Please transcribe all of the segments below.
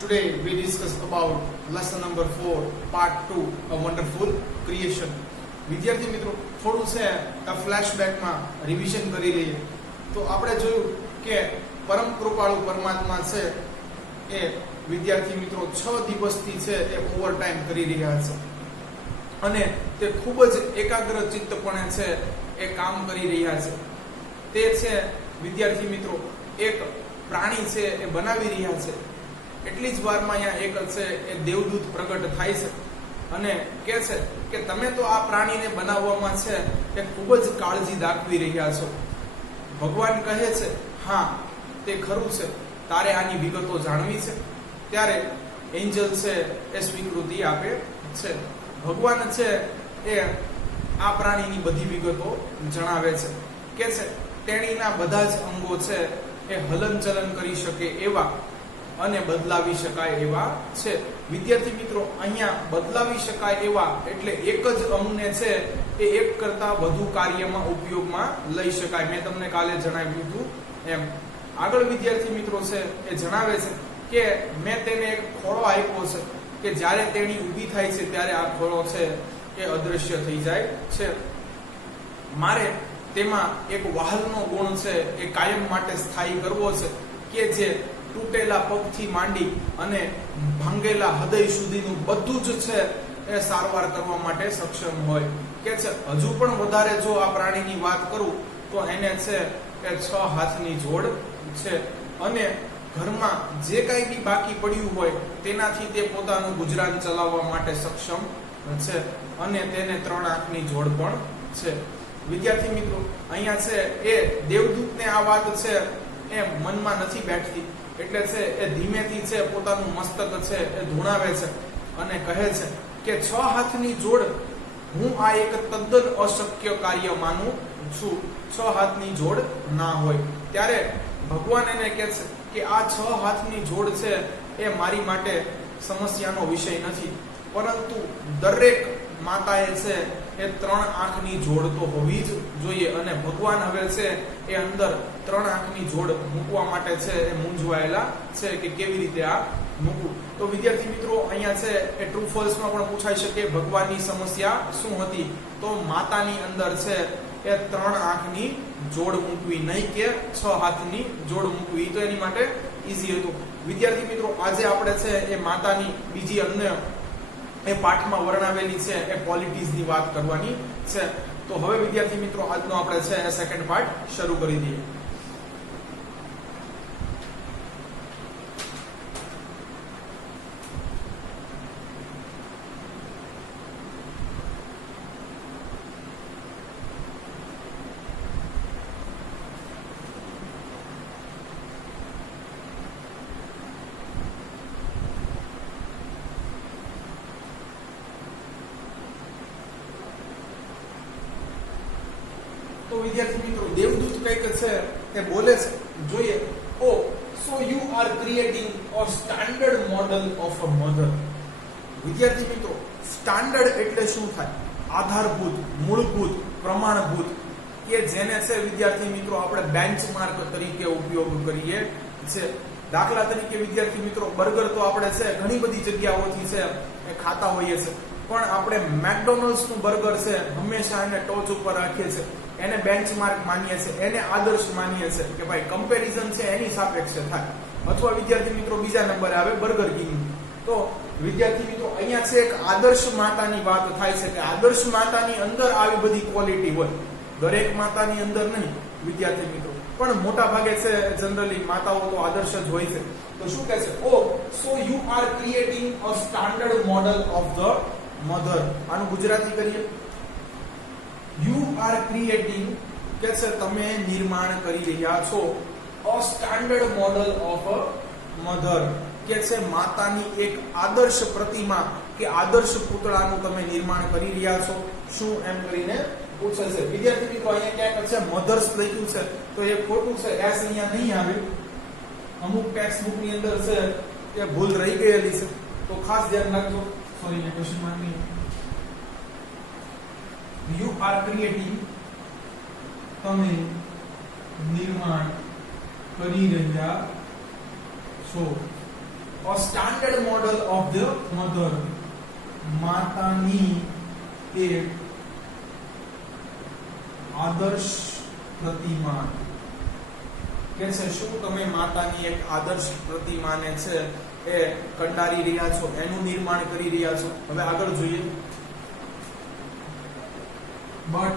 Today we discuss about lesson number 4, part 2, a wonderful creation. વિદ્યાર્થી મિત્રો થોડું છે આ ફ્લેશબેકમાં રિવિઝન કરી લઈએ તો આપણે જોયું કે પરમ કૃપાળુ પરમાત્મા છે એ વિદ્યાર્થી મિત્રો 6 દિવસથી છે એ ઓવરટાઈમ કરી રહ્યા છે અને તે ખૂબ જ એકાગ્ર ચિત્તપણે છે એ કામ કરી રહ્યા છે. તે છે વિદ્યાર્થી મિત્રો એક પ્રાણી છે એ બનાવી રહ્યા છે. એટલી જ વારમાં અહીંયા એક છે એ દેવદૂત પ્રગટ થાય છે અને કહે છે કે તમે તો આ પ્રાણીને બનાવવામાં છે એ ખૂબ જ કાળજી દાખવી રહ્યા છો. ભગવાન કહે છે હા તે ખરું છે, તારે આની વિગતો જાણવી છે. ત્યારે એન્જલ છે એ સ્વીકૃતિ આપે છે. ભગવાન છે એ આ પ્રાણીની બધી વિગતો જણાવે છે. કે છે તેણીના બધા જ અંગો છે એ હલનચલન કરી શકે એવા અને બદલાવી શકાય એવા છે. વિદ્યાર્થી મિત્રો અહીંયા બદલાવી શકાય એવા એટલે એક જ અંગને છે એ એક કરતા વધુ કાર્યમાં ઉપયોગમાં લઈ શકાય. મેં તમને કાલે જણાવ્યું હતું એમ. આગળ વિદ્યાર્થી મિત્રો છે એ જણાવે છે કે મેં તેને એક ખોળો આપ્યો છે કે જ્યારે તેણી ઊભી થાય છે ત્યારે આ ખોળો છે એ અદૃશ્ય થઈ જાય છે. મારે તેમાં એક વહાલનો ગુણ છે એ કાયમ માટે સ્થાયી કરવો છે કે જે તૂટેલા પગથી માંડી અને ભાંગેલા હૃદય સુધીનું બધું જ છે એ સારવાર કરવા માટે સક્ષમ હોય. કે છે હજુ પણ વધારે જો આ પ્રાણીની વાત કરું તો એને છે એ 6 હાથની જોડ છે અને ઘરમાં જે કાંઈ બી બાકી પડ્યું હોય તેનાથી તે પોતાનું ગુજરાન ચલાવવા માટે સક્ષમ છે અને તેને 3 આંખની જોડ પણ છે. વિદ્યાર્થી મિત્રો અહીંયા છે એ દેવદૂતને આ વાત છે એ મનમાં નથી બેઠતી એટલે છે એ ધીમેથી છે પોતાનું મસ્તક છે એ ધૂણાવે છે અને કહે છે કે 6 હાથની જોડ હું આ એક તદ્દન અશક્ય કાર્ય માનું છું. 6 હાથની જોડ ના હોય. ત્યારે ભગવાન એને કહે છે કે આ 6 હાથની જોડ છે એ મારી માટે સમસ્યાનો વિષય નથી, પરંતુ દરેક માતાએ છે એ 3 આંખની જોડ તો હોવી જ જોઈએ. અને ભગવાન હવે છે એ અંદર 3 આંખની જોડ મૂકવા માટે છે એ મૂંઝવાયેલા છે કે કેવી રીતે આ મૂકવું. તો વિદ્યાર્થી મિત્રો અહીંયા છે એ ટ્રુ ફોલ્સમાં પણ પૂછાઈ શકે ભગવાનની સમસ્યા શું હતી. તો માતાની અંદર છે એ 3 આંખની જોડ મૂકવી, નહીં કે 6 હાથની જોડ મૂકવી. તો એની માટે ઈઝી હતું. વિદ્યાર્થી મિત્રો આજે આપણે છે એ માતાની બીજી અન્ય એ પાઠમાં વર્ણવેલી છે એ ક્વોલિટીઝની વાત કરવાની છે. તો હવે વિદ્યાર્થી મિત્રો આજનો આપણે છે એ સેકન્ડ પાર્ટ શરૂ કરી દઈએ. તો વિદ્યાર્થી મિત્રો દેવદૂત કંઈક છે એ બોલે છે, જોઈએ. Oh so you are creating a standard model of a mother. વિદ્યાર્થી મિત્રો સ્ટાન્ડર્ડ એટલે શું થાય? આધારભૂત, મૂળભૂત, પ્રમાણભૂત, કે જેને છે વિદ્યાર્થી મિત્રો આપણે બેન્ચમાર્ક તરીકે ઉપયોગ કરીએ છે. દાખલા તરીકે વિદ્યાર્થી મિત્રો બર્ગર તો આપણે છે ઘણી બધી જગ્યાઓથી છે એ ખાતા હોઈએ છે, પણ આપણે મેકડોનલ્ડ્સ નું બર્ગર છે હંમેશા એને ટોચ ઉપર રાખીએ છીએ, એને બેન્ચમાર્ક માનીએ છીએ, એને આદર્શ માનીએ છીએ કે ભાઈ કમ્પેરિઝન છે એની સાપેક્ષે થાય. અથવા વિદ્યાર્થી મિત્રો બીજા નંબરે આવે બર્ગર કિંગ. તો વિદ્યાર્થી મિત્રો અહીંયા છે એક આદર્શ માતાની વાત થાય છે કે આદર્શ માતાની અંદર આવી બધી ક્વોલિટી હોય. દરેક માતાની અંદર નહીં વિદ્યાર્થી મિત્રો, પણ મોટા ભાગે છે જનરલી માતાઓ તો આદર્શ જ હોય છે. તો શું કહે છે? Oh so you are creating a standard model of the mother. આનું ગુજરાતી કરીએ. યુ આર ક્રિએટિંગ કે છે તમે નિર્માણ કરી રહ્યા છો a standard model of a mother, કે છે માતાની એક આદર્શ પ્રતિમા કે આદર્શ પુતળાનું તમે નિર્માણ કરી રહ્યા છો. શું એમ કરીને પૂછે છે. વિદ્યાર્થી મિત્રો અહીંયા ક્યાંક છે મધર્સ લખ્યું છે તો એ ખોટું છે, એસ અહીંયા નહીં આવે. અમુક ટેક્સ્ટ બુક ની અંદર છે એ ભૂલ રહી ગયેલી છે, તો ખાસ ધ્યાન રાખજો. સોરી એ ક્વેશ્ચન માર્ક નહીં. યુ આર ક્રિએટિંગ તમે નિર્માણ કરી રહ્યા છો a standard model of the mother. માતાની એક આદર્શ પ્રતિમા કે છે શું તમે માતાની એક આદર્શ પ્રતિમાને છે એ કંડારી રહ્યા છો, એનું નિર્માણ કરી રહ્યા છો. હવે આગળ જોઈએ. But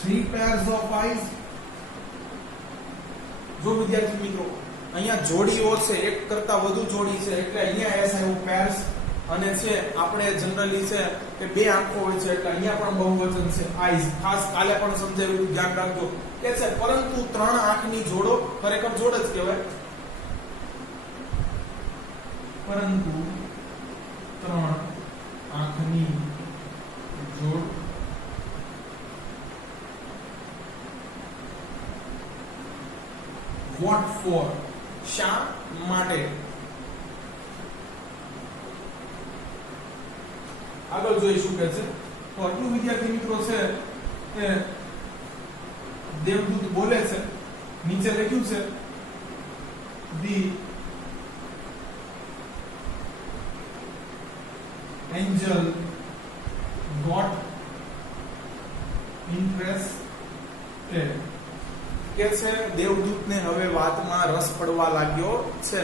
3 pairs of eyes. જો વિદ્યાર્થી મિત્રો અહીંયા જોડીઓ છે, એક કરતા વધુ જોડી છે એટલે અહીંયા એસ આવ્યું pairs, અને છે આપણે જનરલી છે કે બે આંખો હોય છે એટલે અહીંયા પણ બહુવચન છે eyes. ખાસ કાલે પણ સમજાવ્યું, ધ્યાન રાખજો કે છે પરંતુ 3 આંખની જોડો ખરેખર જોડ જ કહેવાય, પરંતુ 3 આંખની જોડ. What for? શા માટે? આગળ જોઈએ શું કહે છે. તો આટલું વિદ્યાર્થી મિત્રો છે એ દેવદૂત બોલે છે. નીચે લખ્યું છે ધી એન્જલ ગોટ ઇન્ટરેસ્ટેડ. કે છે દેવદૂતને હવે વાતમાં રસ પડવા લાગ્યો છે.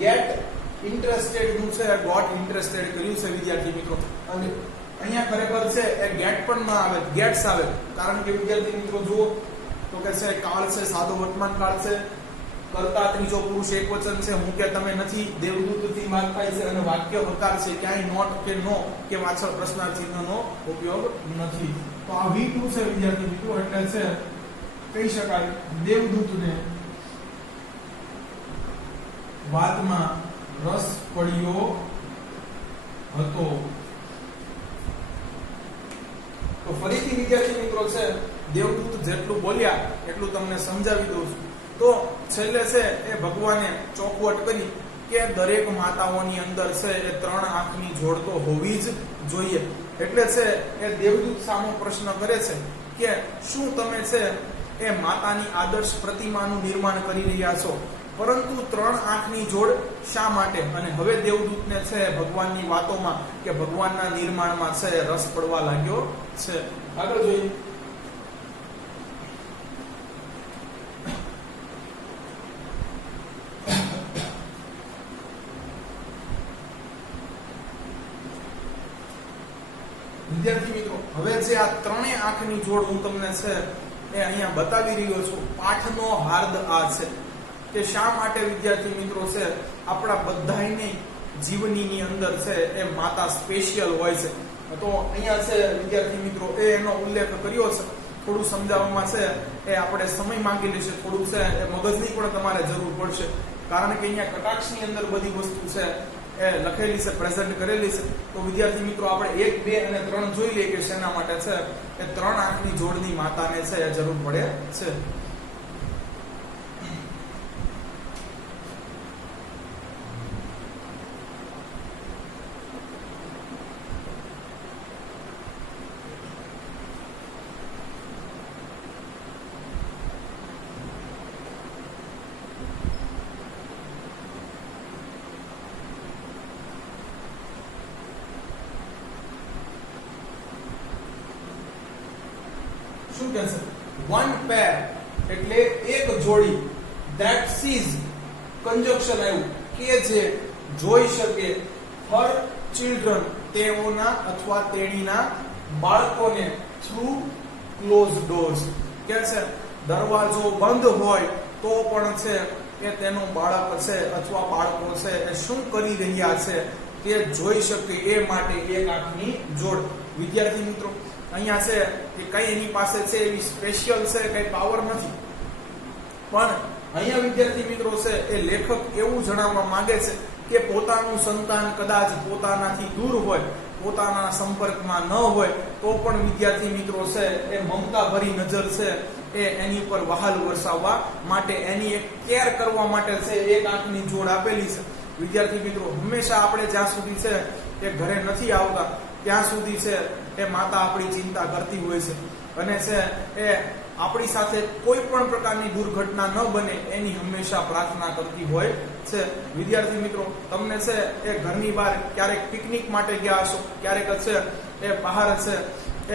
ગેટ ઇન્ટરેસ્ટેડ નું છે ગોટ ઇન્ટરેસ્ટેડ કર્યું છે વિદ્યાર્થી મિત્રો. અને અહીંયા ખરેખર છે એ ગેટ પણ ના આવે, ગેટ્સ આવે, કારણ કે વિદ્યાર્થી મિત્રો જુઓ તો કે છે કાળ છે, સાદો વર્તમાન કાળ છે, કર્તા ત્રીજો પુરુષ એકવચન છે, હું કે તમે નથી, દેવદૂતથી વાત થાય છે, અને વાક્ય હકાર છે, ક્યાંય નોટ કે નો કે પાછળ પ્રશ્નાર્થ ચિહ્નનો ઉપયોગ નથી. તો આ V2 છે વિદ્યાર્થી મિત્રો, એટલે છે કહી શકાય દેવદૂતને વાતમાં રસ પડ્યો હતો. તો ફરીથી વિદ્યાર્થી મિત્રો છે દેવદૂત જેટલું બોલ્યા એટલું તમને સમજાવી દઉં છું. તો છેલ્લે છે એ ભગવાને ચોખવટ કરી કે દરેક માતાઓની અંદર છે એ 3 આંખની જોડ તો હોવી જ જોઈએ. એટલે છે એ દેવદૂત સામો પ્રશ્ન કરે છે કે શું તમે છે એ માતાની આદર્શ પ્રતિમાનું નિર્માણ કરી રહ્યા છો, પરંતુ 3 આંખની જોડ શા માટે? અને હવે દેવદૂતને છે ભગવાનની વાતોમાં કે ભગવાનના નિર્માણમાં છે રસ પડવા લાગ્યો છે. આગળ જોઈએ. વિદ્યાર્થી મિત્રો હવે જે આ 3 આંખની જોડ હું તમને છે એ અહીંયા બતાવી રહ્યો છું, પાઠનો હાર્દ આ છે કે શા માટે વિદ્યાર્થી મિત્રો છે આપણા બધાયની જીવનીની અંદર છે એ માતા સ્પેશિયલ હોય છે. તો અહીંયા છે વિદ્યાર્થી મિત્રો એનો ઉલ્લેખ કર્યો છે. થોડું સમજાવવામાં છે એ આપણે સમય માંગી લેશે, થોડું છે એ મગજની પણ તમારે જરૂર પડશે, કારણ કે અહીંયા કટાક્ષની અંદર બધી વસ્તુ છે એ લખેલી છે, પ્રેઝન્ટ કરેલી છે. તો વિદ્યાર્થી મિત્રો આપણે 1, 2 અને 3 જોઈ લઈએ કે શેના માટે છે એ 3 આંખની જોડની માતાને છે એ જરૂર પડે છે. શું કહે છે? વન પેર એટલે એક જોડી, that sees કંજક્શન આવ્યું કે જે જોઈ શકે, her children તેઓના અથવા તેણીના બાળકોને through closed doors. કે છે દરવાજો બંધ હોય તો પણ છે કે તેનું બાળક છે અથવા બાળકો છે એ શું કરી રહ્યા છે તે જોઈ શકે, એ માટે એક આંખની જોડ. વિદ્યાર્થી મિત્રો અહીંયા છે કે કઈ એની પાસે છે એવી સ્પેશિયલ છે કઈ પાવર નથી, પણ અહીંયા વિદ્યાર્થી મિત્રો છે એ લેખક એવું જણાવવા માંગે છે કે પોતાનું સંતાન કદાચ પોતાનાથી દૂર હોય, પોતાના સંપર્કમાં ન હોય, તો પણ વિદ્યાર્થી મિત્રો છે એ મમતા ભરી નજર છે એ એની પર વહાલ વરસાવવા માટે, એની એક કેર કરવા માટે છે એક આંખની જોડ આપેલી છે. વિદ્યાર્થી મિત્રો હંમેશા આપણે જ્યાં સુધી છે એ ઘરે નથી આવતા ત્યાં સુધી છે એ માતા આપણી ચિંતા કરતી હોય છે. અને છે એ આપણી સાથે કોઈ પણ પ્રકારની દુર્ઘટના ન બને એની હંમેશા પ્રાર્થના કરતી હોય છે. વિદ્યાર્થી મિત્રો, તમને છે એ ઘરની બહાર ક્યારેક પિકનિક માટે ગયા હશો, ક્યારેક છે એ બહાર છે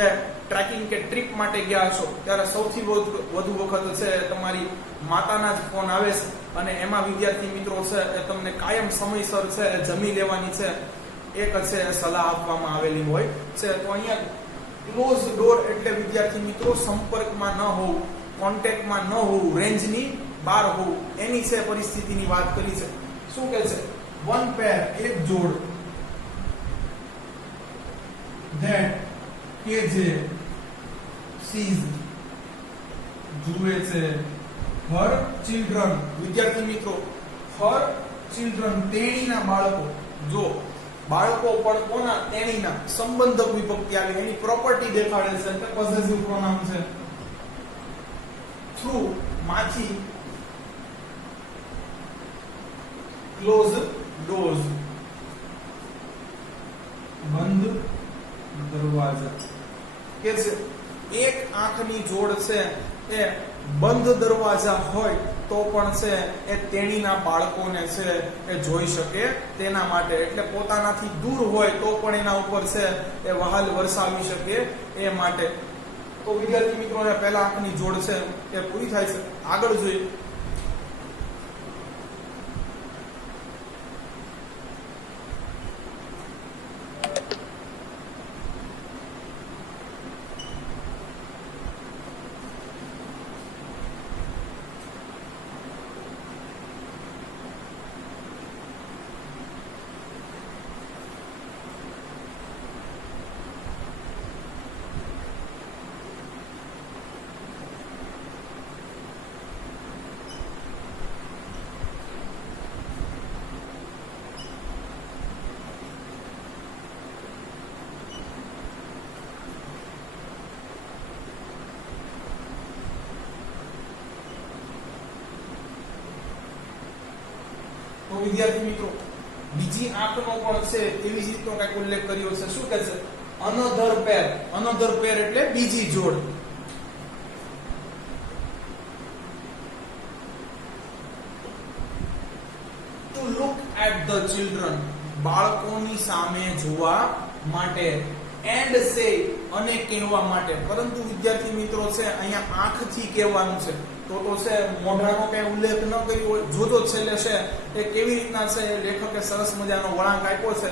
એ ટ્રેકિંગ કે ટ્રીપ માટે ગયા હશો, ત્યારે સૌથી વધુ વખત છે તમારી માતાના જ ફોન આવે છે અને એમાં વિદ્યાર્થી મિત્રો છે એ તમને કાયમ સમયસર છે એ જમી લેવાની છે એક છે સલાહ આપવામાં આવેલી હોય છે. તો અહીંયા ક્લોઝ ડોર એટલે વિદ્યાર્થી મિત્રો સંપર્કમાં ન હોવું, કોન્ટેક્ટમાં ન હોવું, રેન્જની બહાર હોવું, એની છે પરિસ્થિતિની વાત કરી છે. શું કહે છે? વન પેર, એક જોડ, ધેટ કે જે સીઝ જુએ છે હર ચિલ્ડ્રન. વિદ્યાર્થી મિત્રો, હર ચિલ્ડ્રન તેણીના બાળકો. જો બાળકો પણ કોના? તેણીના. સંબંધક વિભક્તિ આવે, એની પ્રોપર્ટી દેખાડે છે એટલે પોસેસિવ પ્રોનાઉન છે. થ્રુ માંથી, ક્લોઝ ડોર્સ બંધ દરવાજા. કે છે એક આંખની જોડ છે એ બંધ દરવાજા હોય તો પણ છે એ તેણીના બાળકોને છે એ જોઈ શકે તેના માટે. એટલે પોતાનાથી દૂર હોય તો પણ એના ઉપર છે એ વહાલ વરસાવી શકે એ માટે. તો વિદ્યાર્થી મિત્રો, પહેલા આંખની જોડ છે એ પૂરી થાય છે. આગળ જોઈએ. તો વિદ્યાર્થી મિત્રો, બીજી આંખનો પણ છે એવી જ રીતનો કંઈક ઉલ્લેખ કર્યો છે. શું કહે છે? અનધર પેર. અનધર પેર એટલે બીજી જોડ. To look at the children. બાળકોની સામે જોવા માટે. એન્ડ સે, અને કહેવા માટે. પરંતુ વિદ્યાર્થી મિત્રો છે અહીંયા આંખથી કહેવાનું છે તો છે મોઢાનો કઈ ઉલ્લેખ ન કર્યો હોય. જોજો છેલ્લે છે એ કેવી રીતના છે લેખકે સરસ મજાનો વળાંક આપ્યો છે.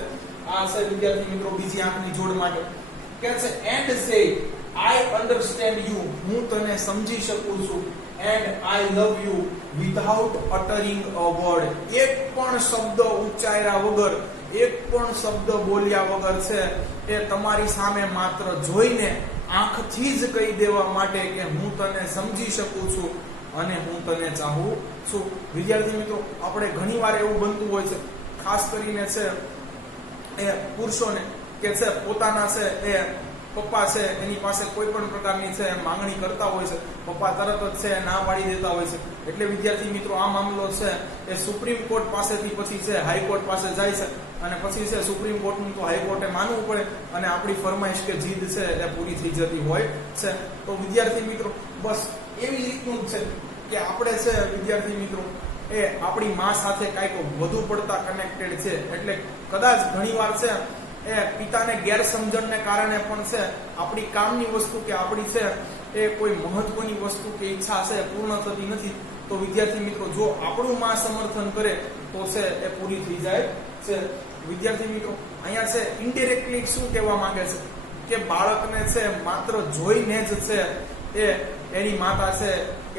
આ છે વિદ્યાર્થી મિત્રો બીજી આંખની જોડ માટે. કે છે and say I understand you. હું તને સમજી શકું છું. And I love you without uttering a word. એક પણ શબ્દ ઉચ્ચાર્યા વગર, એક પણ શબ્દ બોલ્યા વગર છે એ તમારી સામે માત્ર જોઈને આંખથી જ કહી દેવા માટે કે હું તને સમજી શકું છું અને હું તને ચાહું છું. વિદ્યાર્થી મિત્રો, આપણે ઘણીવાર એવું બનતું હોય છે, ખાસ કરીને છે એ પુરુષોને કે છે પોતાના છે એ પપ્પા છે એની પાસે કોઈ પણ પ્રકારની છે માંગણી કરતા હોય છે, પપ્પા તરત જ છે ના પાડી દેતા હોય છે. એટલે વિદ્યાર્થી મિત્રો, આ મામલો છે એ સુપ્રીમ કોર્ટ પાસેથી પછી છે હાઈકોર્ટ પાસે જાય છે અને પછી છે સુપ્રીમ કોર્ટનું તો હાઈકોર્ટે માનવું પડે અને આપણી ફરમાઈશ કે જીદ છે એ પૂરી થઈ જતી હોય છે. તો વિદ્યાર્થી મિત્રો, બસ એવી રીતનું જ છે કે આપણે છે વિદ્યાર્થી મિત્રો એ આપણી માં સાથે કાંઈક વધુ પડતા કનેક્ટેડ છે. એટલે કદાચ ઘણીવાર છે એ પિતાને ગેરસમજણને કારણે પણ છે આપણી કામની વસ્તુ કે આપણી છે એ કોઈ મહત્વની વસ્તુ કે ઈચ્છા છે પૂર્ણ થતી નથી. તો વિદ્યાર્થી મિત્રો, જો આપણું માં સમર્થન કરે તો છે એ પૂરી થઈ જાય છે. વિદ્યાર્થી મિત્રો, અહીંયા છે ઇનડાયરેક્ટલી શું કહેવા માંગે છે કે બાળકને છે માત્ર જોઈને જ છે એ એની માતા છે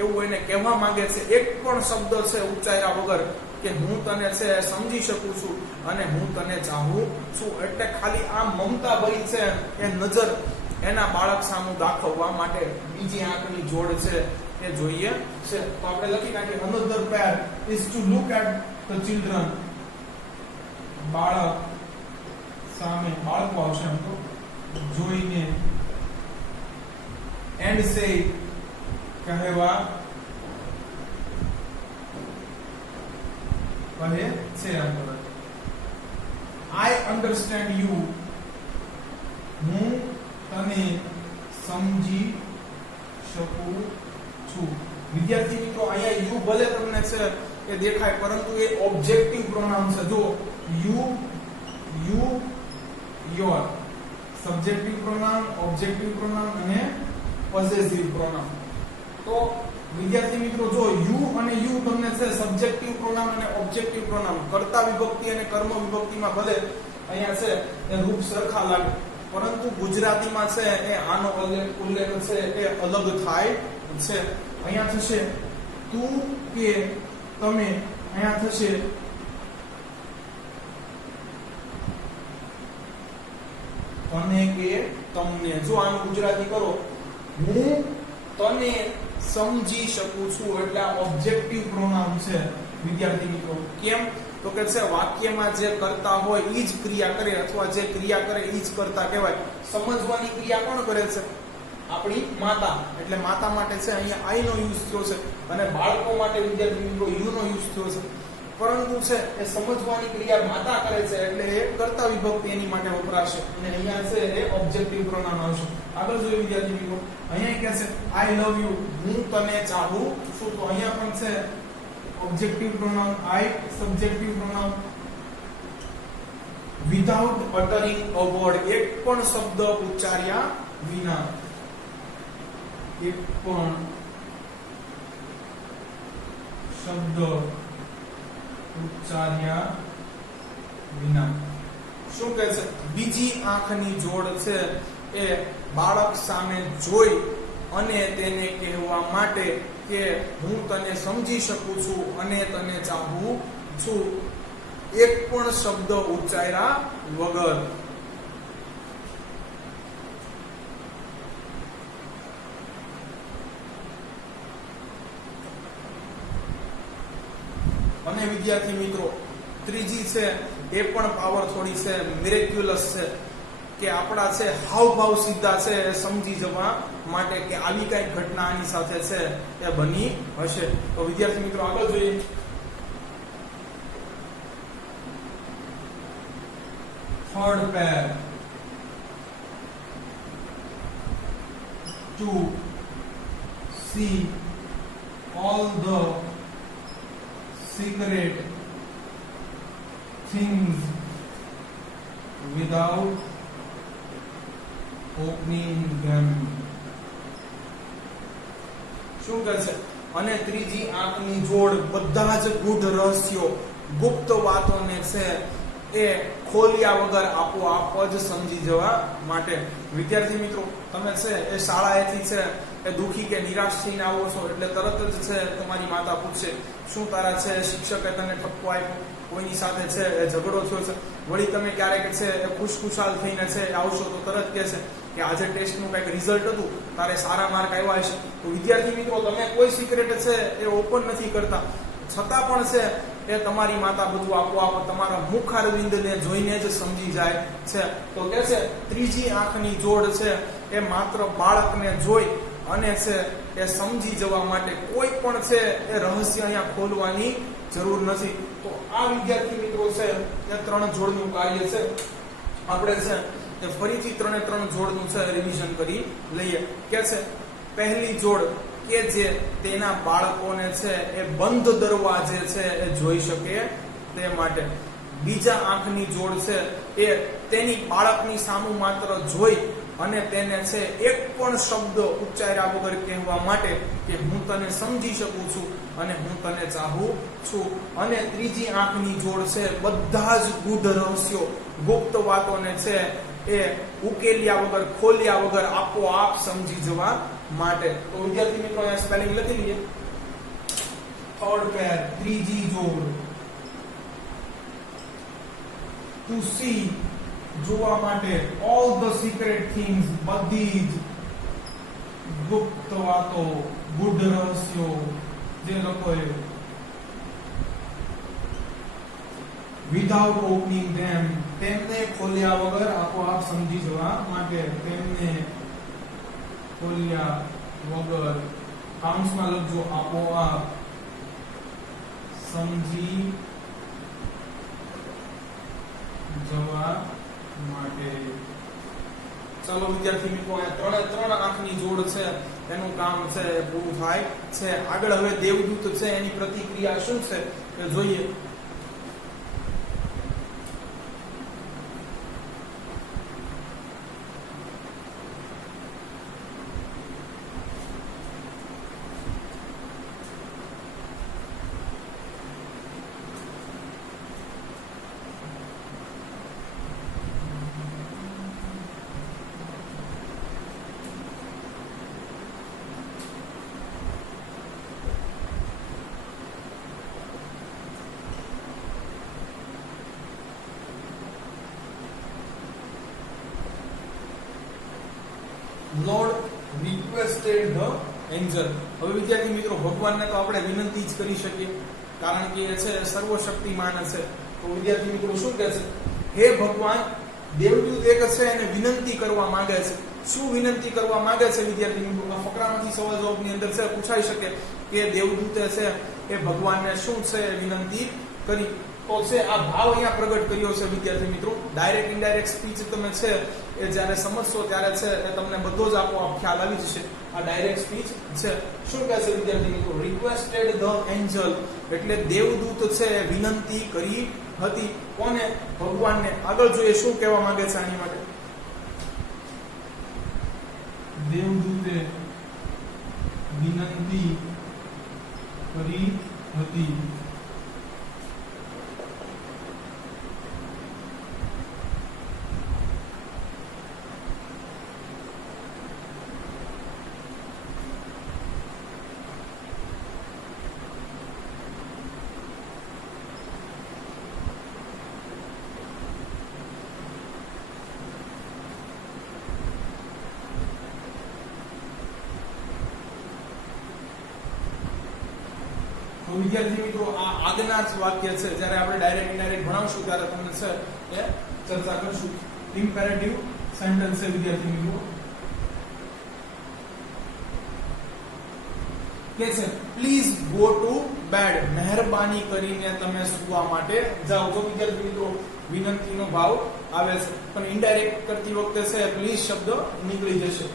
એવું એને કહેવા માંગે છે. એક પણ શબ્દ છે ઉચ્ચાર્યા વગર કે હું તને છે સમજી શકું છું અને હું તને ચાહું છું. એટલે ખાલી આ મમતા ભરી છે એ નજર એના બાળક સામે દાખવવા માટે બીજી આંખની જોડ છે એ જોઈએ છે. તો આપણે લખી નાખીએ another pair is to look at the children. બાળક સામે, બાળકો આવશે એમ તો, જોઈને, and say કહેવા કહે છે એમ તો. I understand you. હું તને સમજી શકું છું. વિદ્યાર્થી મિત્રો અહીંયા યુ ભલે તમને છે એ દેખાય પરંતુ એ ઓબ્જેક્ટિવ પ્રોનાઉન છે. જો you your subjective pronoun, objective pronoun અને પોસેસિવ પ્રોનાઉન. તો વિદ્યાર્થી મિત્રો જો યુ અને યુ તમને છે સબ્જેક્ટિવ પ્રોનાઉન અને ઓબ્જેક્ટિવ પ્રોનાઉન કર્તા વિભક્તિ અને કર્મ વિભક્તિમાં ભલે અહીંયા છે એ રૂપ સરખા લાગે પરંતુ ગુજરાતીમાં છે એ આનો ઉલ્લેખ છે એ અલગ થાય છે. અહીંયા થશે તું કે તમે, અહીંયા થશે તને કે તમને. જો આનું ગુજરાતી કરો હું તને સમજી શકું છું એટલે આ ઓબ્જેક્ટિવ પ્રોનાઉન છે વિદ્યાર્થી મિત્રો. કેમ તો કે છે વાક્યમાં જે કરતા હોય ઈ જ ક્રિયા કરે અથવા જે ક્રિયા કરે ઈ જ કરતા કહેવાય. સમજવાની ક્રિયા કોણ કરે છે? આપણી માતા. એટલે માતા માટે છે અહીંયા આઈ નો યુઝ થયો છે અને બાળકો માટે વિદ્યાર્થી મિત્રો યુ નો યુઝ થયો છે. પરંતુ છે એ સમજવાની ક્રિયા માતા કરે છે એટલે એ કર્તા વિભક્તિ એની માટે વપરાશે અને અહીંયા છે એ ઓબ્જેક્ટિવ પ્રોનાઉન આવશે. આગળ જોઈએ વિદ્યાર્થી મિત્રો, અહીંયા કહે છે આઈ લવ યુ, હું તને ચાહું છું. તો અહીંયા પણ છે objective pronoun I, subjective pronoun without uttering a word, એક પણ શબ્દ ઉચ્ચાર્યા વિના, એક પણ શબ્દ ઉચ્ચાર્યા વિના. શું કહે છે? બીજી આંખની જોડ છે એ બાળક સામે જોઈ અને તેને કહેવા માટે કે હું તને સમજી શકું છું અને તને ચાહું છું, એક પણ શબ્દ ઉચ્ચાર્યા વગર. અને વિદ્યાર્થી મિત્રો ત્રીજી છે એ પણ પાવર થોડી છે મિરેક્યુલસ છે કે આપણા છે હાવભાવ સીધા છે સમજી જવા માટે કે આવી કઈ ઘટના આની સાથે છે એ બની હશે. તો વિદ્યાર્થી મિત્રો આગળ જોઈએ. Third pair to see all the secret things without opening them. શું કહે છે? અને ત્રીજી આંખની જોડ બધા જ ગૂઢ રહસ્યો, ગુપ્ત વાતોને છે એ ખોલ્યા વગર આપોઆપ જ સમજી જવા માટે. વિદ્યાર્થી મિત્રો તમે છે એ શાળાએથી છે એ દુખી કે નિરાશ થઈને આવો છો એટલે તરત જ છે તમારી માતા પૂછશે શું તારા છે શિક્ષકે તને ઠપકો આપ્યો, કોઈની સાથે છે એ ઝઘડો થયો છે. વળી તમે ક્યારેક છે એ ખુશખુશાલ થઈને છે આવશો તો તરત કહેશે કે આજે ટેસ્ટનું કંઈક રિઝલ્ટ હતું, તારે સારા માર્ક આવ્યા હશે. તો વિદ્યાર્થી મિત્રો તમે કોઈ સિક્રેટ છે એ ઓપન નથી કરતા છતાં પણ છે એ તમારી માતા બધું આપોઆપ તમારા મુખારવિંદને જોઈને જ સમજી જાય છે. તો કે છે ત્રીજી આંખની જોડ છે એ માત્ર બાળકને જોઈ અને છે એ સમજી જવા માટે કોઈ પણ છે એ રહસ્ય અહીંયા ખોલવાની જરૂર નથી. તો આ વિદ્યાર્થી મિત્રો છે એ ત્રણ જોડનું કાર્ય છે. આપણે છે એ ફરીથી ત્રણે ત્રણ જોડનું છે રિવિઝન કરી લઈએ. કે છે પહેલી જોડ કે જે તેના બાળકોને છે એ બંધ દરવાજે છે એ જોઈ શકે તે માટે. બીજા આંખની જોડ છે એ તેની બાળકની સામું માત્ર જોઈ અને તેને છે એક પણ શબ્દ ઉચ્ચાર્યા વગર કહેવા માટે કે હું તને સમજી શકું છું અને હું તને ચાહું છું. અને ત્રીજી આંખની જોડ છે બધા જ ગૂઢ રહસ્યો, ગુપ્ત વાતોને છે એ ઉકેલ્યા વગર ખોલ્યા વગર આપોઆપ સમજી જવા માટે. તો વિદ્યાર્થી મિત્રો અહીંયા સ્પેલિંગ લખી લઈએ. થર્ડ પેર ત્રીજી જોડ, ટુ સી જોવા માટે, ઓલ ધ સિક્રેટ થિંગ્સ બધી જ ગુપ્ત વાતો, ગૂઢ રહસ્યો જે લોકોએ વિધાઉટ ઓપનિંગ ધેમ તેમને ખોલ્યા વગર આપોઆપ સમજી જવા માટે. તેમને ખોલ્યા વગર કાઉન્સમાં લખજો આપોઆપ સમજી જવા માટે. ચાલો વિદ્યાર્થી મિત્રો ત્રણે ત્રણ આંખની જોડ છે એનું કામ છે પૂરું થાય છે. આગળ હવે દેવદૂત છે એની પ્રતિક્રિયા શું છે એ જોઈએ. Lord requested the angel. હવે વિદ્યાર્થી મિત્રો ભગવાનને તો આપણે વિનંતી જ કરી શકીએ કારણ કે એ છે સર્વશક્તિમાન છે. તો વિદ્યાર્થી મિત્રો શું કહે છે? હે ભગવાન, દેવદૂત એક છે એને વિનંતી કરવા માંગે છે. શું વિનંતી કરવા માંગે છે વિદ્યાર્થી મિત્રો? આ ફકરામાંથી સવાલ જવાબની અંદર છે પૂછાઈ શકે કે દેવદૂતે છે એ ભગવાનને શું છે વિનંતી કરી. તો છે આ ભાવ અહીંયા પ્રગટ કર્યો છે વિદ્યાર્થી મિત્રો. ડાયરેક્ટ ઇનડાયરેક્ટ સ્પીચ તમે છે એ જ્યારે સમજશો ત્યારે છે એ તમને બધો જ આપોઆપ ખ્યાલ આવી જશે. આ ડાયરેક્ટ સ્પીચ છે. શું કહે છે વિદ્યાર્થી મિત્રો? રિક્વેસ્ટેડ ધ એન્જલ, એટલે દેવદૂત છે વિનંતી કરી હતી. કોને? ભગવાનને. આગળ જોઈએ શું કહેવા માંગે છે આની માટે. દેવદૂતે વિનંતી કરી હતી. તો વિદ્યાર્થી મિત્રો આ આગળના જ વાક્ય છે. જ્યારે આપણે ડાયરેક્ટ ઇનડાયરેક્ટ ભણાવશું ત્યારે તમને છે એ ચર્ચા કરશું. ઇમ્પેરેટિવ સેન્ટેન્સ છે વિદ્યાર્થી મિત્રો. કે છે પ્લીઝ ગો ટુ બેડ, મહેરબાની કરીને તમે સૂવા માટે જાઓ. તો વિદ્યાર્થી મિત્રો વિનંતીનો ભાવ આવે છે પણ ઇનડાયરેક્ટ કરતી વખતે છે પ્લીઝ શબ્દ નીકળી જશે.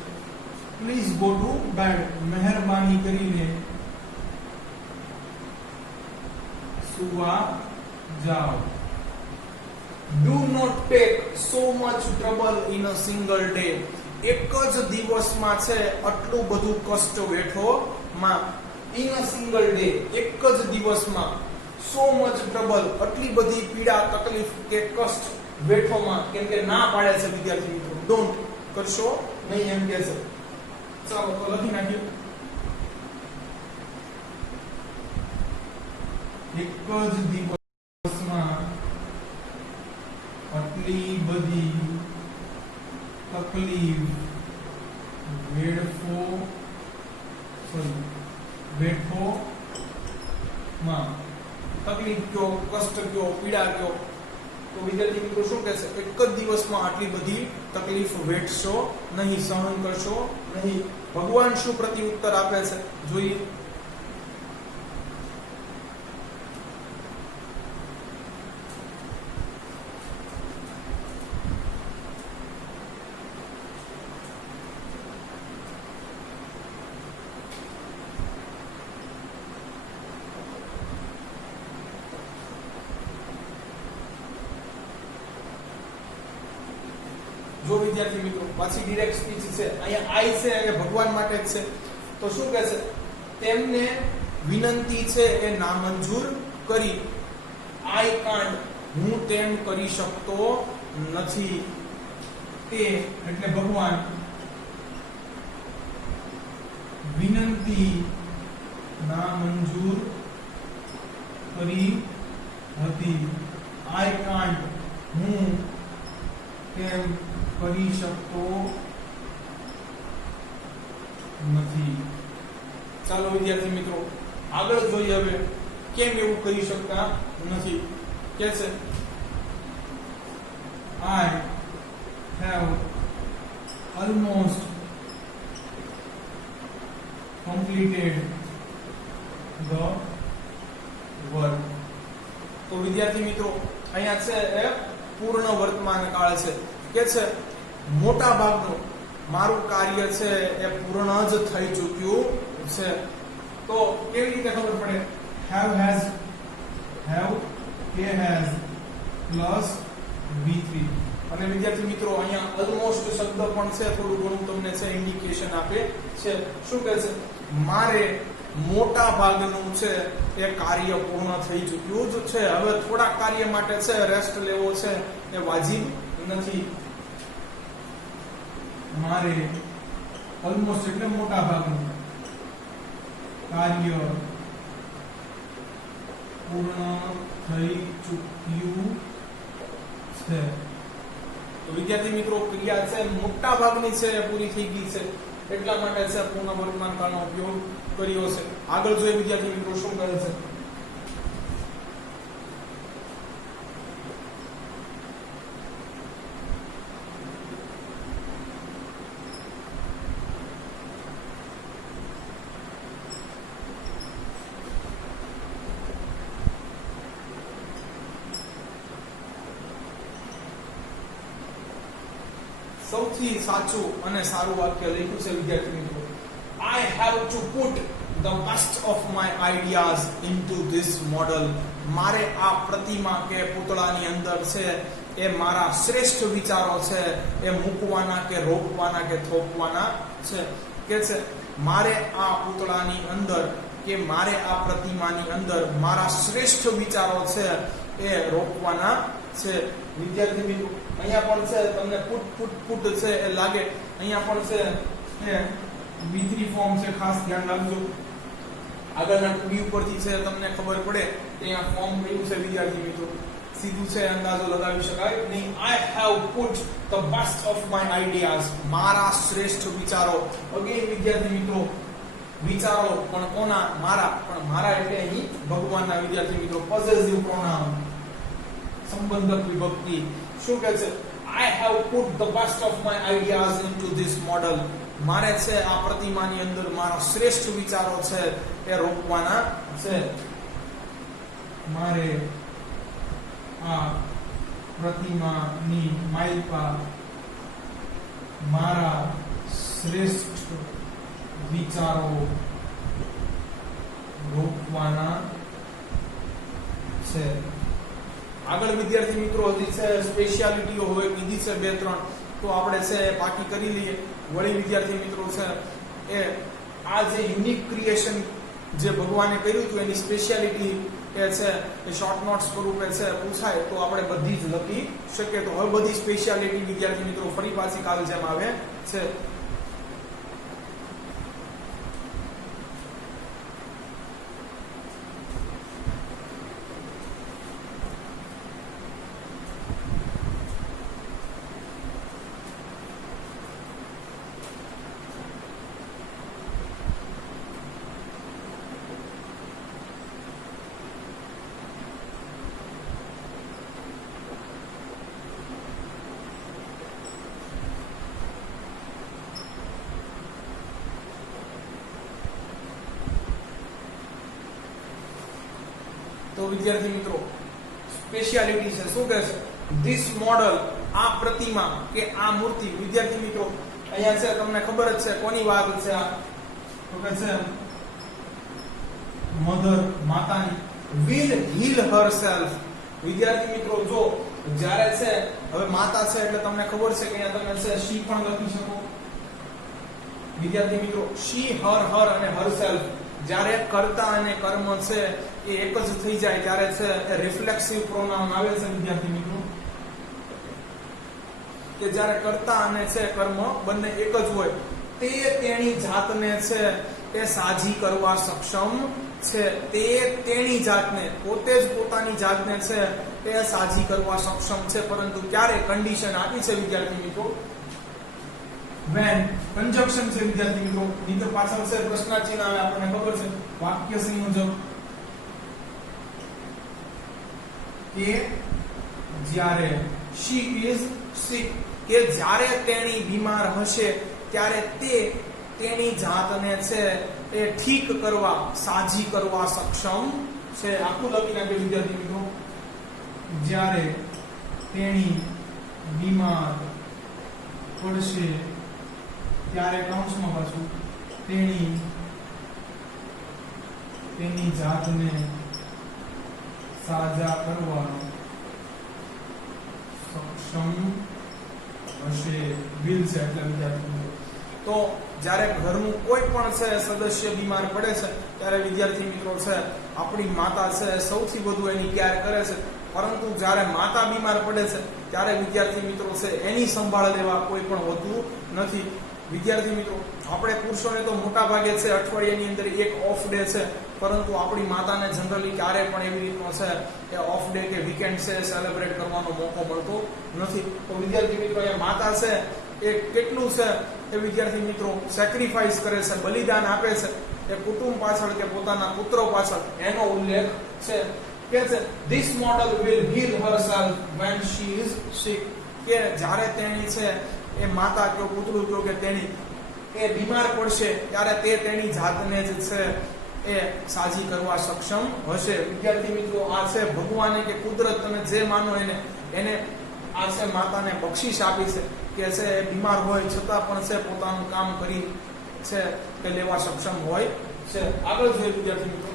પ્લીઝ ગો ટુ બેડ, મહેરબાની કરીને સુવા જાઓ. Do not take so much trouble in a single day. એક જ દિવસમાં છે આટલું બધું કષ્ટ વેઠો માં. In a single day, એક જ દિવસમાં. so much trouble, આટલી બધી પીડા, તકલીફ કે કષ્ટ વેઠોમાં. કેમ કે ના પાડે છે વિદ્યાર્થી મિત્રો. ડોન્ટ કરશો નહીં એમ કહે છે. ચાલો તો લખી નાખીએ. એક જ દિવસમાં આટલી બધી તકલીફ વેઠો માં. તકલીફ કયો, કષ્ટ કયો, પીડા કયો. તો વિદ્યાર્થી મિત્રો શું કહેશે? એક જ દિવસમાં આટલી બધી તકલીફ વેઠશો નહીં, સહન કરશો નહીં. ભગવાન શું પ્રત્યુત્તર આપે છે જોઈએ. જો વિદ્યાર્થી મિત્રો પાછી ડિરેક્ટ સ્પીચ છે. અહીંયા આઈ છે એ ભગવાન માટે જ છે. તો શું કહે છે? તેમને વિનંતી છે એ નામંજૂર કરી. આઈ કાન્ટ, હું તેમ કરી શકતો નથી. તે એટલે ભગવાન વિનંતી નામંજૂર કરી હતી. આઈ કાન્ટ, હું તેમ કરી શકતો નથી. ચાલો વિદ્યાર્થી મિત્રો આગળ જોઈએ હવે કેમ એવું કરી શકતા નથી. કે છે I have almost completed the work. તો વિદ્યાર્થી મિત્રો અહીંયા છે એ પૂર્ણ વર્તમાન કાળ છે. કે છે મોટા ભાગનું મારું કાર્ય છે એ પૂર્ણ જ થઈ ચૂક્યું છે. તો કેવી રીતે ખબર પડે? have has plus V3. અને વિદ્યાર્થી મિત્રો અહીંયા ઓલમોસ્ટ શબ્દ પણ છે, થોડું ઘણું તમને છે ઇન્ડિકેશન આપે છે. શું કહે છે? મારે મોટા ભાગનું છે એ કાર્ય પૂર્ણ થઈ ચૂક્યું જ છે. હવે થોડા કાર્ય માટે છે રેસ્ટ લેવો છે એ વાજિબ નથી. મારે ઓલમોસ્ટ એટલે મોટા ભાગનું કાર્ય પૂર્ણ થઈ ચૂક્યું છે. તો વિદ્યાર્થી મિત્રો ક્રિયા છે મોટા ભાગની છે પૂરી થઈ ગઈ છે, એટલા માટે છે પૂર્ણ વર્તમાન કાળનો ઉપયોગ કર્યો છે. આગળ જોઈએ વિદ્યાર્થી મિત્રો શું કરે છે. સૌથી સાચું અને સારું વાક્ય લખ્યું છે વિદ્યાર્થી મિત્રો. I have to put the best of my ideas into this model. મારે આ પ્રતિમા કે પૂતળાની અંદર છે એ મારા શ્રેષ્ઠ વિચારો છે એ મૂકવાના કે રોપવાના કે થોપવાના છે. કે છે મારે આ પૂતળાની અંદર કે મારે આ પ્રતિમાની અંદર મારા શ્રેષ્ઠ વિચારો છે એ રોપવાના છે. વિદ્યાર્થી મિત્રો અહીંયા પણ છે તમને પુટ છે એ લાગે, અહીંયા પણ છે એ V3 ફોર્મ છે, ખાસ ધ્યાન રાખજો. આગળના 2D ઉપરથી છે તમને ખબર પડે કે અહીંયા ફોર્મ કયું છે વિદ્યાર્થી મિત્રો, સીધું છે અંદાજો લગાવી શકાય નહીં. I have put the best of my ideas. મારા શ્રેષ્ઠ વિચારો. અગેન વિદ્યાર્થી મિત્રો વિચારો પણ કોના? મારા. પણ મારા એટલે અહીં ભગવાનના. વિદ્યાર્થી મિત્રો પોઝેસિવ પ્રોનાઉન, સંબંધક વિભક્તિ. શું કહે છે? I have put the best of my ideas into this model. મારે છે આ પ્રતિમાની અંદર મારા શ્રેષ્ઠ વિચારો છે એ રોપવાના છે. મારે આ પ્રતિમાની માલપા મારા શ્રેષ્ઠ વિચારો રોપવાના છે. આગળ વિદ્યાર્થી મિત્રો હજી છે સ્પેશિયાલિટીઓ હોય કીધી છે 2-3, તો આપણે છે બાકી કરી લઈએ. વળી વિદ્યાર્થી મિત્રો છે એ આ જે યુનિક ક્રિએશન જે ભગવાને કર્યું હતું એની સ્પેશિયાલિટી એ છે એ શોર્ટ નોટ્સ સ્વરૂપે છે પૂછાય તો આપણે બધી જ લખી શકીએ. તો હવે બધી સ્પેશિયાલિટી વિદ્યાર્થી મિત્રો ફરી પાછી કાલ જેમ આવે છે. તો વિદ્યાર્થી મિત્રો સ્પેશિયાલિટી છે. શું કહે છે? ધીસ મોડલ, આ પ્રતિમા કે આ મૂર્તિ. વિદ્યાર્થી મિત્રો અહીંયા છે તમને ખબર જ છે કોની વાત છે આ? તો કે છે મધર, માતાની. will heal herself. વિદ્યાર્થી મિત્રો જો જ્યારે છે હવે માતા છે એટલે તમને ખબર છે કે અહીંયા તમે છે she પણ લખી શકો. વિદ્યાર્થી મિત્રો she, her અને herself. જ્યારે કર્તા અને કર્મ છે એ એક જ થઈ જાય ત્યારે છે એ રિફ્લેક્સિવ પ્રોનાઉન આવે છે વિદ્યાર્થી મિત્રો. કે જ્યારે કર્તા અને છે કર્મ બંને એક જ હોય તે તેની જાતને છે એ સાજી કરવા સક્ષમ છે. તે તેની જાતને, પોતે જ પોતાની જાતને છે એ સાજી કરવા સક્ષમ છે. પરંતુ ક્યારે? કન્ડિશન આપી છે વિદ્યાર્થી મિત્રો when. કંજક્શન છે વિદ્યાર્થી મિત્રો. નીચે પાછળ છે પ્રશ્નાચિહ્ન આવે, આપણને ખબર છે વાક્ય સંયોજક. કે જ્યારે she is sick, કે જ્યારે તેણી બીમાર હશે ત્યારે તે તેની જાતને છે એ ઠીક કરવા, સાજી કરવા સક્ષમ છે. આખું લખી નાખે વિદ્યાર્થી મિત્રો. જ્યારે તેણી બીમાર પડશે ત્યારે કૌંસમાં પાછું તેની જાતને સાજા કરવા સક્ષમ હશે. વિલ છે એટલે વિદ્યાર્થી તો જ્યારે ઘરનું કોઈ પણ છે સદસ્ય બીમાર પડે છે ત્યારે વિદ્યાર્થી મિત્રો છે આપણી માતા છે સૌથી વધુ એની કેર કરે છે, પરંતુ જ્યારે માતા બીમાર પડે છે ત્યારે વિદ્યાર્થી મિત્રો છે એની સંભાળ લેવા કોઈ પણ હોતું નથી. વિદ્યાર્થી મિત્રો આપણે પુરુષોને તો મોટા ભાગે છે અઠવાડિયાની અંદર એક ઓફ ડે છે, પરંતુ આપણી માતાને જનરલી ક્યારે પણ એવી રીતનો છે કે ઓફ ડે કે વીકેન્ડ છે સેલિબ્રેટ કરવાનો મોકો મળતો નથી. તો વિદ્યાર્થી મિત્રો એ માતા છે એ કેટલું છે એ વિદ્યાર્થી મિત્રો સેક્રિફાઈસ કરે છે, બલિદાન આપે છે એ કુટુંબ પાછળ કે પોતાના પુત્રો પાછળ, એનો ઉલ્લેખ છે. કે છે this model will heal herself when she is sick. કે જ્યારે તેણી છે એ માતા કે પુત્રું કે તેણી એ બીમાર પડશે ત્યારે તે તેની જાતને જ છે એ સાજી કરવા સક્ષમ હશે. વિદ્યાર્થી મિત્રો આ છે ભગવાને કે કુદરત, તમે જે માનો એને આ છે માતાને બક્ષિસ આપી છે કે છે બીમાર હોય છતાં પણ છે પોતાનું કામ કરી છે કે લેવા સક્ષમ હોય છે. આગળ જોઈએ વિદ્યાર્થી મિત્રો.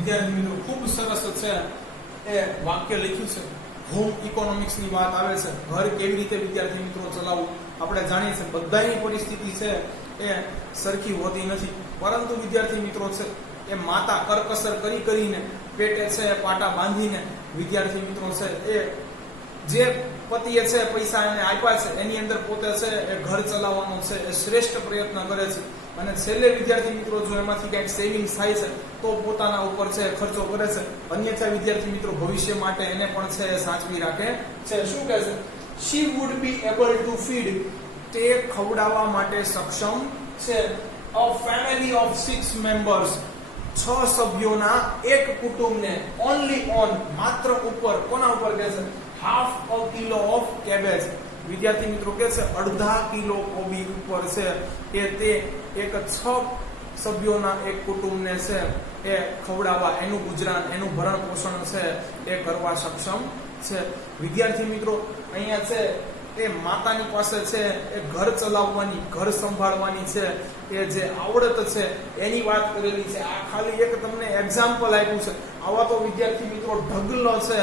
વિદ્યાર્થી મિત્રો ખૂબ સરસ છે એ વાક્ય લખ્યું છે. હોમ ઇકોનોમિક્સ ની વાત આવે છે. ઘર કેવી રીતે વિદ્યાર્થી મિત્રો ચલાવવું આપણે જાણીએ છીએ. બધાની પરિસ્થિતિ છે એ સરખી હોતી નથી, પરંતુ વિદ્યાર્થી મિત્રો છે એ માતા કરકસર કરીને પેટે છે પાટા બાંધીને વિદ્યાર્થી મિત્રો છે એ જે પતિએ છે પૈસા એને આપ્યા છે એની અંદર પોતે છે એ ઘર ચલાવવાનો છે એ શ્રેષ્ઠ પ્રયત્ન કરે છે, અને છેલ્લે વિદ્યાર્થી મિત્રો જો એમાંથી કંઈક સેવિંગ્સ થાય છે તો પોતાના ઉપર છે ખર્ચો કરે છે, અન્યથા વિદ્યાર્થી મિત્રો ભવિષ્ય માટે એને પણ છે સાચવી રાખે છે. શું કહે છે? she would be able to feed, તે ખવડાવવા માટે સક્ષમ છે, a family of 6 members, 6 સભ્યોના એક કુટુંબને, only on, માત્ર ઉપર, કોના ઉપર કહે છે? half a kilo of cabbage, વિદ્યાર્થી મિત્રો કહે છે અડધા કિલો કોબી ઉપર છે કે તે એક 6 સભ્યોના એક કુટુંબને છે એ ખવડાવવા, એનું ગુજરાન, એનું ભરણ પોષણ છે એ કરવા સક્ષમ છે. વિદ્યાર્થી મિત્રો અહીંયા છે એ માતાની પાસે છે એ ઘર ચલાવવાની, ઘર સંભાળવાની છે એ જે આવડત છે એની વાત કરેલી છે. આ ખાલી એક તમને એક્ઝામ્પલ આપ્યું છે. આવા તો વિદ્યાર્થી મિત્રો ઢગલો છે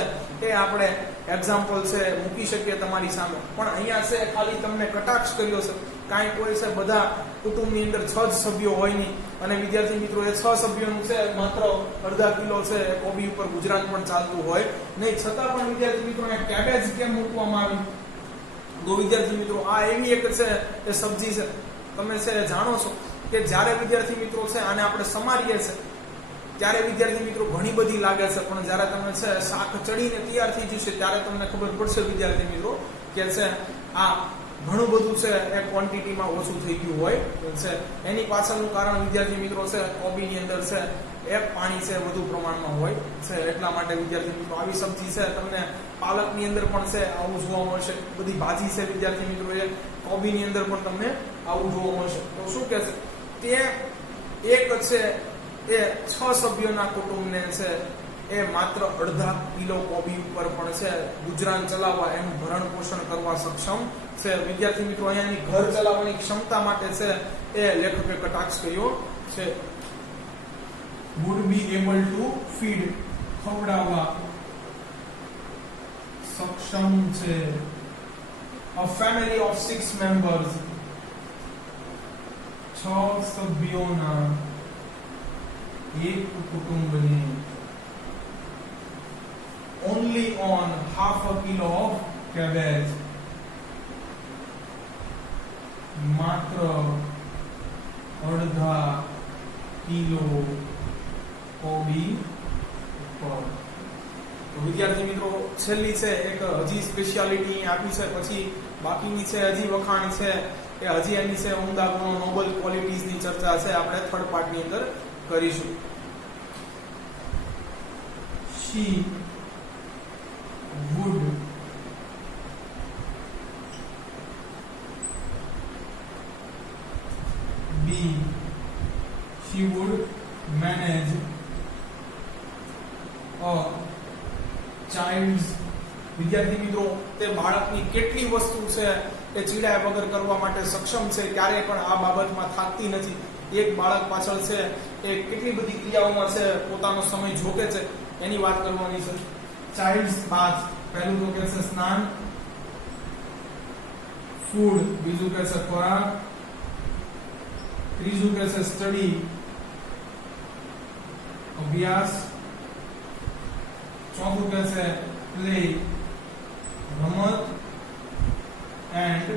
એ આપણે એક્ઝામ્પલ છે મૂકી શકીએ તમારી સામે, પણ અહીંયા છે ખાલી તમને કટાક્ષ કર્યો છે. કાંઈ કોઈ છે બધા કુટુંબની અંદર 6 જ સભ્યો હોય નહીં, અને વિદ્યાર્થી મિત્રો એ 6 સભ્યોનું છે માત્ર અડધા કિલો છે કોબી ઉપર ગુજરાન પણ ચાલતું હોય નહીં, છતાં પણ વિદ્યાર્થી મિત્રો કેબેજ કેમ મૂકવામાં આવી? તો વિદ્યાર્થી મિત્રો આ એવી એક છે એ સબ્જી છે, તમે છે જાણો છો કે જ્યારે વિદ્યાર્થી મિત્રો છે આને આપણે સમારીએ છે ત્યારે વિદ્યાર્થી મિત્રો ઘણી બધી લાગે છે, પણ જ્યારે તમે છે શાક ચડીને તૈયાર થઈ જશે ત્યારે તમને ખબર પડશે વિદ્યાર્થી મિત્રો કે છે આ ઘણું બધું છે એ ક્વોન્ટિટીમાં ઓછું થઈ ગયું હોય છે. એની પાછળનું કારણ વિદ્યાર્થી મિત્રો છે કોબીની અંદર છે એ પાણી છે વધુ પ્રમાણમાં હોય છે, એટલા માટે વિદ્યાર્થી મિત્રો આવી સબ્જી છે તમને પાલકની અંદર પણ છે આવું જોવા મળશે. બધી ભાજી છે વિદ્યાર્થી મિત્રો એ કોબીની અંદર પણ તમને આવું જોવા મળશે. તો શું કહે છે? તે એક છે એ 6 સભ્યોના કુટુંબને છે એ માત્ર અડધા કિલો કોબી ઉપર પણ છે ગુજરાન ચલાવવા, એનું ભરણ પોષણ કરવા સક્ષમ છે. વિદ્યાર્થી મિત્રો અહીંયાની ઘર ચલાવવાની ક્ષમતા માટે છે એ લેખકે કટાક્ષ કર્યો છે. would be able to feed, ખવડાવવા સક્ષમ છે, a family of 6 members, 6 સભ્યોના એક કુટુંબને, only on half a kilo of cabbage, માત્ર અડધા કિલો OB ઉપર. તો વિદ્યાર્થી મિત્રો છેલ્લી છે એક હજી સ્પેશિયાલિટી આપી છે, પછી બાકીની છે હજી વખાણ છે એ હજી એની છે ઉમદા ગુણો નોબલ ક્વોલિટીઝ ની ચર્ચા છે આપણે થર્ડ પાર્ટ ની અંદર કરીશું. She would manage a child's. વિદ્યાર્થી મિત્રો તે બાળકની કેટલી વસ્તુ છે એ ચીડાયા વગર કરવા માટે સક્ષમ છે, ક્યારેય પણ આ બાબતમાં થાકતી નથી. એક બાળક પાછળ છે એ કેટલી બધી ક્રિયાઓમાં છે પોતાનો સમય ઝોકે છે એની વાત કરવાની છે. ચાઇલ્ડ્સ બાથ, પહેલું તો કે છે સ્નાન, ફૂડ બીજું કે છે ખોરાક, ત્રીજું કે છે સ્ટડી અભ્યાસ, ચોથું કે છે પ્લે રમત, and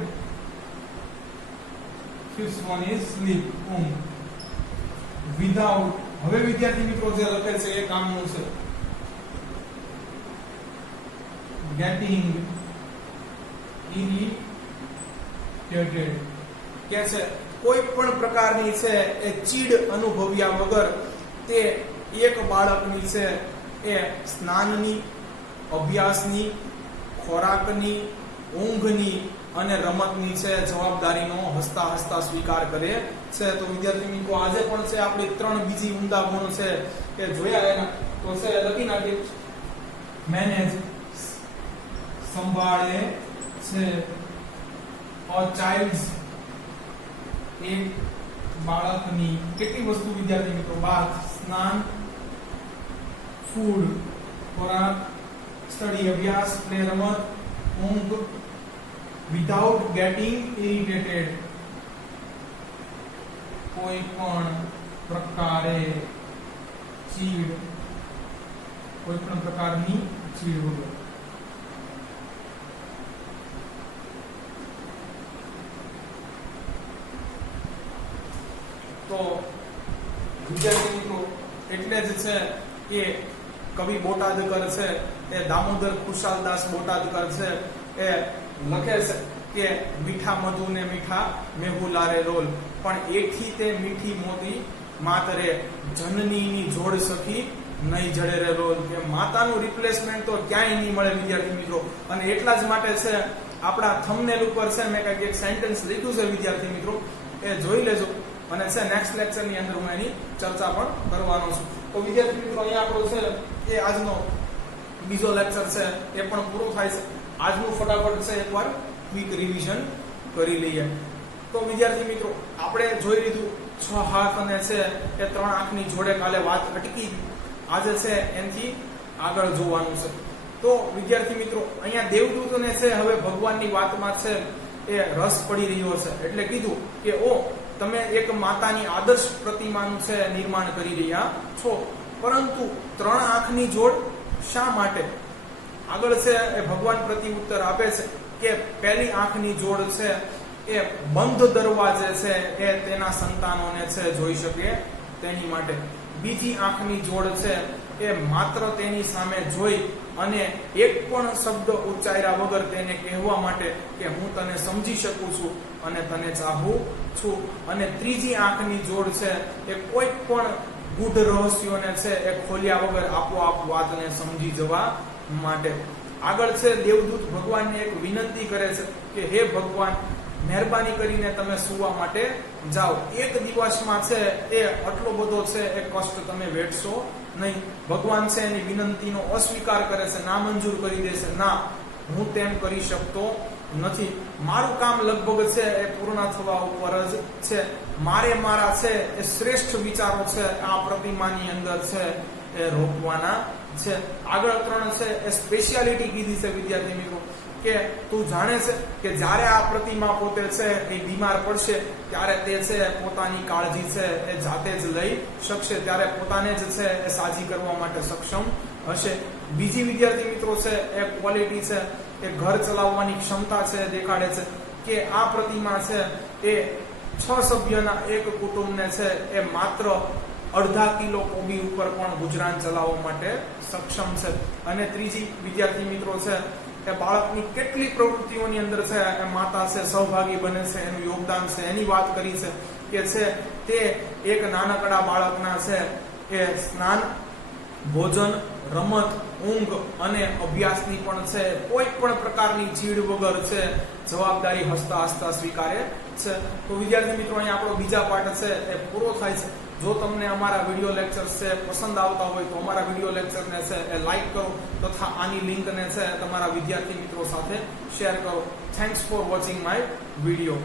fifth one is sleep ઊંઘ. વિધાઉટ, હવે વિદ્યાર્થી મિત્રો જે લખે છે એ કામનું છે. getting irritated, કે છે કોઈ પણ પ્રકારની છે એ ચીડ અનુભવ્યા વગર તે એક બાળકની છે એ સ્નાનની, અભ્યાસની, ખોરાકની, ઊંઘની અને રમતની છે જવાબદારીનો હસતા હસતા સ્વીકાર કરે છે. તો વિદ્યાર્થી મિત્રો આજે પણ છે આપણી ત્રણ બીજી ઉમદા ગુણ છે કે જોયા એના તો છે લખી નાખીએ. મેનેજ સંભાળે છે, a child's એક બાળકની કેટલી વસ્તુ વિદ્યાર્થી મિત્રો? બાથ સ્નાન, ફૂડ ખોરાક, સ્ટડી અભ્યાસ, પ્લે રમત, ઊંઘ. વિધાઉટ ગેટિંગ ઇરિટેટેડ, કોઈ પણ પ્રકારે ચીડ, કોઈ પણ પ્રકારની ચીડ વગર. તો વિદ્યાર્થી મિત્રો એટલે જ છે કે કવિ બોટાદકર છે એ દામોદર ખુશાલદાસ બોટાદકર છે એ લખે છે કે મીઠા મધુ ને મીઠા મેહુલારે રોલ, પણ એથી તે મીઠી મોતી માતરે જનનીની જોડ સખી નહીં જડે રે રોલ. કે માતાનું રિપ્લેસમેન્ટ તો ક્યાંય નહીં મળે વિદ્યાર્થી મિત્રો. અને એટલા જ માટે છે આપણા થંબનેલ ઉપર છે મેં કંઈક એક સેન્ટેન્સ લખ્યું છે વિદ્યાર્થી મિત્રો, એ જોઈ લેજો. અને છે નેક્સ્ટ લેક્ચર ની અંદર હું એની ચર્ચા પણ કરવાનો છું. તો વિદ્યાર્થી મિત્રો અહીંયા આપણો છે એ આજનો બીજો લેક્ચર છે એ પણ પૂરો થાય છે. આજનું ફટાફટ છે એકવાર ક્વિક રિવિઝન કરી લઈએ. તો વિદ્યાર્થી મિત્રો આપણે જોઈ લીધું 6 હાથ અને છે એ 3 આંખની જોડે કાલે વાત અટકી. આજે છે એનાથી આગળ જોવાનું છે. તો વિદ્યાર્થી મિત્રો અહીંયા દેવદૂતને છે હવે ભગવાનની વાતમાં છે એ રસ પડી રહ્યો છે, એટલે કીધું કે તમે એક માતાની આદર્શ પ્રતિમાનું છે નિર્માણ કરી રહ્યા છો, પરંતુ 3 આંખની જોડ શા માટે? આગળ છે એ ભગવાન પ્રતિ ઉત્તર આપે છે કે પહેલી આંખની જોડ છે એ બંધ દરવાજે છે એ તેના સંતાનોને છે જોઈ શકે તેની માટે. બીજી આંખની જોડ છે એ માત્ર તેની સામે જોઈ અને એક પણ શબ્દ ઉચ્ચાર્યા વગર તેને કહેવા માટે કે હું તને સમજી શકું છું અને તને ચાહું છું. અને ત્રીજી આંખની જોડ છે એ કોઈ પણ ગૂઢ રહસ્યોને છે એ ખોલ્યા વગર આપોઆપ વાતને સમજી જવા માટે. આગળ છે દેવદૂત ભગવાનને એક વિનંતી કરે છે કે હે ભગવાન, મહેરબાની કરીને તમે સુવા માટે જાઓ. એક દિવસમાં છે એ આટલો બધો છે એ કષ્ટ તમે વેઠશો નહીં. ભગવાન છે એની વિનંતીનો અસ્વીકાર કરે છે, નામંજૂર કરી દે છે. ના, હું તેમ કરી શકતો નથી. મારું કામ લગભગ છે એ પૂર્ણ થવા ઉપર જ છે. મારે મારા છે એ શ્રેષ્ઠ વિચારો છે આ પ્રતિમાની અંદર છે એ રોપવાના છે. આગળ 3 છે એ સ્પેશિયાલિટી કીધી છે વિદ્યાર્થી મિત્રો કે તું જાણે છે કે જ્યારે આ પ્રતિમા પોતે છે એ બીમાર પડશે ત્યારે તે છે પોતાની કાળજી છે એ જાતે જ લઈ શકશે, ત્યારે પોતાને જ છે એ સાજી કરવા માટે સક્ષમ હશે. બીજી વિદ્યાર્થી મિત્રો છે એ ક્વોલિટી છે એ ઘર ચલાવવાની ક્ષમતા છે દેખાડે છે કે આ પ્રતિમા છે એ 6 સભ્યના એક કુટુંબને છે એ માત્ર અડધા કિલો કોબી ઉપર પણ ગુજરાન ચલાવવા માટે સક્ષમ છે. અને ત્રીજી વિદ્યાર્થી મિત્રો છે એ બાળકની કેટલી પ્રવૃત્તિઓની અંદર છે એ માતા છે સહભાગી બને છે, એનું યોગદાન છે એની વાત કરી છે કે છે તે એક નાનકડા બાળકના છે એ સ્નાન, ભોજન, રમત, ઊંઘ અને અભ્યાસની પણ છે કોઈ પણ પ્રકારની ચીડ વગર છે જવાબદારી હસતા હસતા સ્વીકારે છે. તો વિદ્યાર્થી મિત્રો અહીંયા આપણો બીજા પાઠ છે એ પૂરો થાય છે. જો તમને અમારા વિડીયો લેક્ચર્સ છે પસંદ આવતા હોય તો અમારા વિડીયો લેક્ચરને છે એ લાઈક કરો તથા આની લિંકને છે તમારા વિદ્યાર્થી મિત્રો સાથે શેર કરો. Thanks for watching my video.